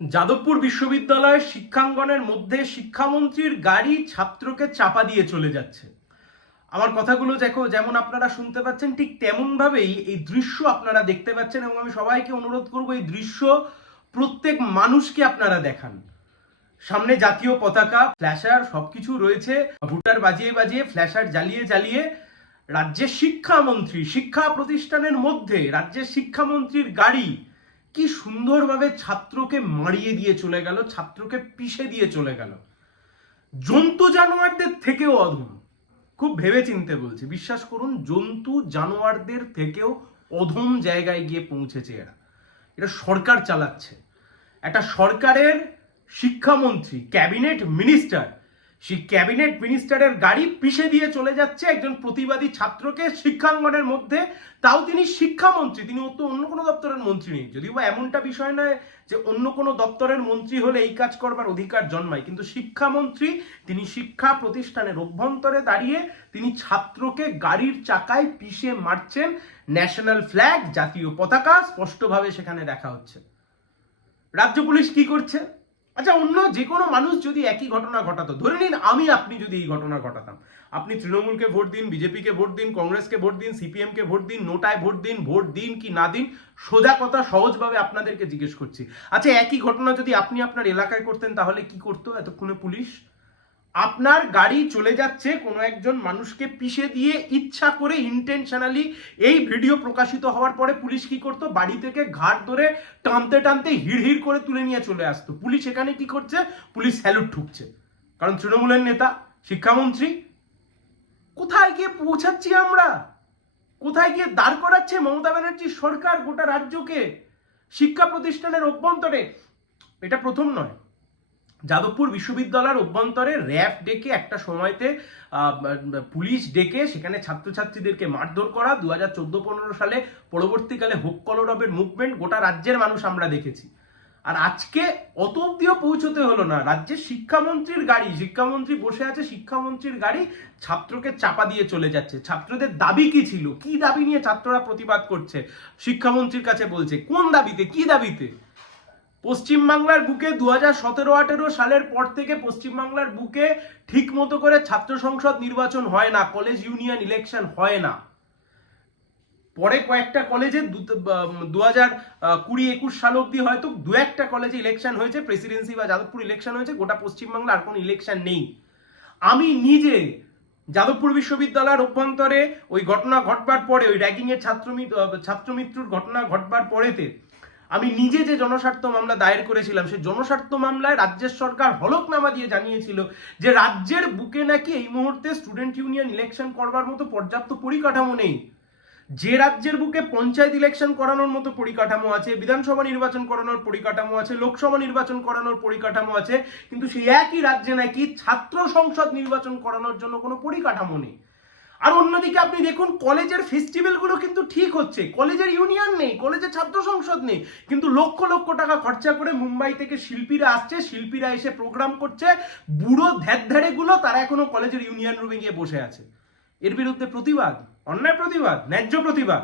যাদবপুর বিশ্ববিদ্যালয়ের শিক্ষাঙ্গনের মধ্যে শিক্ষামন্ত্রীর গাড়ি ছাত্রকে চাপা দিয়ে চলে যাচ্ছে। আমার কথাগুলো দেখো, যেমন আপনারা শুনতে পাচ্ছেন, ঠিক তেমন ভাবেই এই দৃশ্য আপনারা দেখতে পাচ্ছেন এবং আমি সবাইকে অনুরোধ করব এই দৃশ্য প্রত্যেক মানুষকে আপনারা দেখান। সামনে জাতীয় পতাকা, ফ্ল্যাশার, সবকিছু রয়েছে। ভুটার বাজিয়ে বাজিয়ে ফ্ল্যাশার জ্বালিয়ে জ্বালিয়ে রাজ্যের শিক্ষামন্ত্রী, শিক্ষা প্রতিষ্ঠানের মধ্যে রাজ্যের শিক্ষামন্ত্রীর গাড়ি কি সুন্দরভাবে ছাত্রকে মারিয়ে দিয়ে চলে গেল, ছাত্রকে পিষে দিয়ে চলে গেল। জন্তু জানোয়ারদের থেকেও অধম। খুব ভেবে চিনতে বলছি, বিশ্বাস করুন, জন্তু জানোয়ারদের থেকেও অধম জায়গায় গিয়ে পৌঁছেছে এরা। এটা সরকার চালাচ্ছে। একটা সরকারের শিক্ষামন্ত্রী, ক্যাবিনেট মিনিস্টার সেই ক্যাবিনেট মিনিস্টারের গাড়ি পিষে দিয়ে চলে যাচ্ছে একজন প্রতিবাদী ছাত্রকে শিক্ষাঙ্গনের মধ্যে। তাও তিনি শিক্ষামন্ত্রী তিনি তো অন্য কোনো দপ্তরের মন্ত্রী নেই। যদিও বা এমনটা বিষয় নয় যে অন্য কোনো দপ্তরের মন্ত্রী হলে এই কাজ করবার অধিকার জন্মায়। কিন্তু শিক্ষামন্ত্রী তিনি শিক্ষা প্রতিষ্ঠানের অভ্যন্তরে দাঁড়িয়ে তিনি ছাত্রকে গাড়ির চাকায় পিষে মারছেন। ন্যাশনাল ফ্ল্যাগ, জাতীয় পতাকা, স্পষ্টভাবে সেখানে দেখা হচ্ছে। রাজ্য পুলিশ কি করছে? আচ্ছা অন্য যে কোনো মানুষ যদি একই ঘটনা ঘটাতো, ধরে নিন আমি আপনি যদি এই ঘটনা ঘটাতাম, আপনি তৃণমূলকে ভোট দিন, বিজেপিকে ভোট দিন, কংগ্রেসকে ভোট দিন, সিপিএমকে ভোট দিন, নোটায় ভোট দিন ভোট দিন কি না দিন, সোজা কথা সহজভাবে আপনাদেরকে জিজ্ঞেস করছি। আচ্ছা একই ঘটনা যদি আপনি আপনার এলাকায় করতেন, তাহলে কি করতো এতক্ষণে পুলিশ? আপনার গাড়ি চলে যাচ্ছে, কোনো একজন মানুষকে পিষে দিয়ে ইচ্ছা করে ইন্টেনশনালি এই ভিডিও প্রকাশিত হওয়ার পরে পুলিশ কি করতো? বাড়ি থেকে ঘাট ধরে টানতে টানতে হিড় করে তুলে নিয়ে চলে আসতো। পুলিশ এখানে কি করছে? পুলিশ স্যালুট ঠুকছে। কারণ তৃণমূলের নেতা, শিক্ষামন্ত্রী, কোথায় গিয়ে পৌঁছাচ্ছি আমরা? কোথায় গিয়ে দাঁড় করাচ্ছে মমতা ব্যানার্জির সরকার গোটা রাজ্যকে? শিক্ষা প্রতিষ্ঠানের অভ্যন্তরে। এটা প্রথম নয়। যাদবপুর বিশ্ববিদ্যালয়ের অভ্যন্তরে র্যাব ডেকে একটা সময়তে পুলিশ ডেকে সেখানে ছাত্রছাত্রীদেরকে মারধর করা দু হাজার চোদ্দ পনেরো সালে পরবর্তীকালে হোক কলরবের মুভমেন্ট গোটা রাজ্যের মানুষ আমরা দেখেছি। আর আজকে অত অব্দিও পৌঁছতে হলো না। রাজ্যের শিক্ষামন্ত্রীর গাড়ি, শিক্ষামন্ত্রী বসে আছে, শিক্ষামন্ত্রীর গাড়ি ছাত্রকে চাপা দিয়ে চলে যাচ্ছে। ছাত্রদের দাবি কি ছিল? কি দাবি নিয়ে ছাত্ররা প্রতিবাদ করছে? শিক্ষামন্ত্রীর কাছে বলছে, কোন দাবিতে? কি দাবিতে? পশ্চিমবাংলার বুকে দু হাজার সতেরো আঠেরো সালের পর থেকে পশ্চিমবাংলার বুকে ঠিক মতো করে ছাত্র সংসদ নির্বাচন হয় না কলেজ ইউনিয়ন ইলেকশন হয় না। পরে কয়েকটা কলেজে দু হাজার কুড়ি একুশ সাল অব্দি হয়তো দু একটা কলেজে ইলেকশন হয়েছে প্রেসিডেন্সি বা যাদবপুর ইলেকশন হয়েছে, গোটা পশ্চিমবাংলা আর কোনো ইলেকশন নেই। আমি নিজে যাদবপুর বিশ্ববিদ্যালয়ের অভ্যন্তরে ওই ঘটনা ঘটবার পরে, ওই র্যাগিং এর ছাত্রমিত ছাত্রমৃত্যুর ঘটনা ঘটবার পরেতে আমি নিজে যে জনস্বার্থ মামলা দায়ের করেছিলাম সেই জনস্বার্থ মামলায় রাজ্যের সরকার হলফনামা দিয়ে জানিয়েছিল যে রাজ্যের বুকে নাকি এই মুহূর্তে স্টুডেন্ট ইউনিয়ন ইলেকশন করবার মতো পর্যাপ্ত পরিকাঠামো নেই। যে রাজ্যের বুকে পঞ্চায়েত ইলেকশন করানোর মতো পরিকাঠামো আছে, বিধানসভা নির্বাচন করানোর পরিকাঠামো আছে, লোকসভা নির্বাচন করানোর পরিকাঠামো আছে, কিন্তু সেই একই রাজ্যে নাকি ছাত্র সংসদ নির্বাচন করানোর জন্য কোনো পরিকাঠামো নেই। আর অন্যদিকে আপনি দেখুন, কলেজের ফেস্টিভ্যালগুলো কিন্তু ঠিক হচ্ছে। কলেজের ইউনিয়ন নেই, কলেজের ছাত্র সংসদ নেই। কিন্তু লক্ষ লক্ষ টাকা খরচা করে মুম্বাই থেকে শিল্পীরা আসছে, শিল্পীরা এসে প্রোগ্রাম করছে। বুড়ো ধ্যারে তারা এখনও কলেজের ইউনিয়ন রুমে গিয়ে বসে আছে। এর বিরুদ্ধে প্রতিবাদ, অন্যায় প্রতিবাদ, ন্যায্য প্রতিবাদ।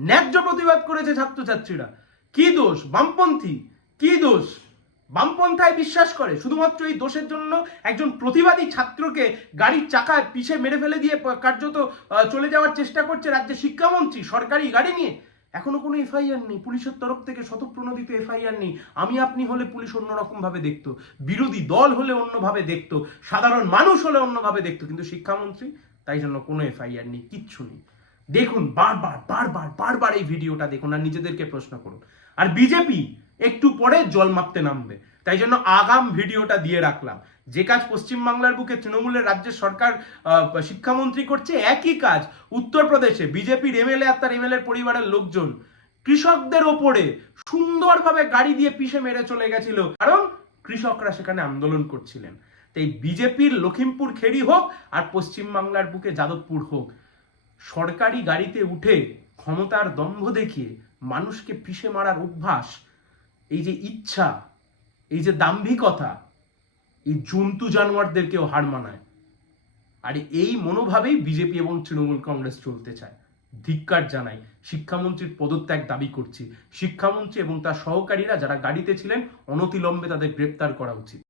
ন্যায্য প্রতিবাদ করেছে ছাত্রছাত্রীরা। কি দোষ? বামপন্থী, কি দোষ? বামপন্থায় বিশ্বাস করে, শুধুমাত্র এই দোষের জন্য একজন প্রতিবাদী ছাত্রকে গাড়ির চাকায় পিছে মেরে ফেলে দিয়ে কার্যত চলে যাওয়ার চেষ্টা করছে রাজ্যের শিক্ষামন্ত্রী, সরকারি গাড়ি নিয়ে। এখনও কোনো এফআইআর নেই, পুলিশের তরফ থেকে শতপ্রণোদিত এফআইআর নেই। আমি আপনি হলে পুলিশ অন্যরকম ভাবে দেখতো, বিরোধী দল হলে অন্যভাবে দেখতো, সাধারণ মানুষ হলে অন্যভাবে দেখতো, কিন্তু শিক্ষামন্ত্রী, তাই জন্য কোনো এফআইআর নেই, কিচ্ছু নেই। দেখুন, বারবার বারবার বারবার এই ভিডিওটা দেখুন আর নিজেদেরকে প্রশ্ন করুন। আর বিজেপি একটু পরে জল মাপতে নামবে। তাই জন্য আগাম ভিডিওটা দিয়ে রাখলাম। যে কাজ পশ্চিমবাংলার বুকে তৃণমূলের রাজ্যের সরকার শিক্ষামন্ত্রী করছে, একই কাজ উত্তরপ্রদেশে। বিজেপির এমএলএ আর তার এমএলএ পরিবারের লোকজন কৃষকদের ওপরে সুন্দরভাবে গাড়ি দিয়ে পিষে মেরে চলে গেছিল। কারণ কৃষকরা সেখানে আন্দোলন করছিলেন। তাই বিজেপির লখিমপুর খেড়ি হোক আর পশ্চিমবাংলার বুকে যাদবপুর হোক, সরকারি গাড়িতে উঠে ক্ষমতার দম্ভ দেখিয়ে মানুষকে পিষে মারার অভ্যাস এই যে ইচ্ছা, এই যে দাম্ভিকতা, এই জন্তু জানোয়ারদেরকেও হার মানায়। আর এই মনোভাবেই বিজেপি এবং তৃণমূল কংগ্রেস চলতে চায়। ধিক্কার জানাই, শিক্ষামন্ত্রীর পদত্যাগ দাবি করছি। শিক্ষামন্ত্রী এবং তার সহকারীরা যারা গাড়িতে ছিলেন, অনতিলম্বে তাদের গ্রেপ্তার করা উচিত।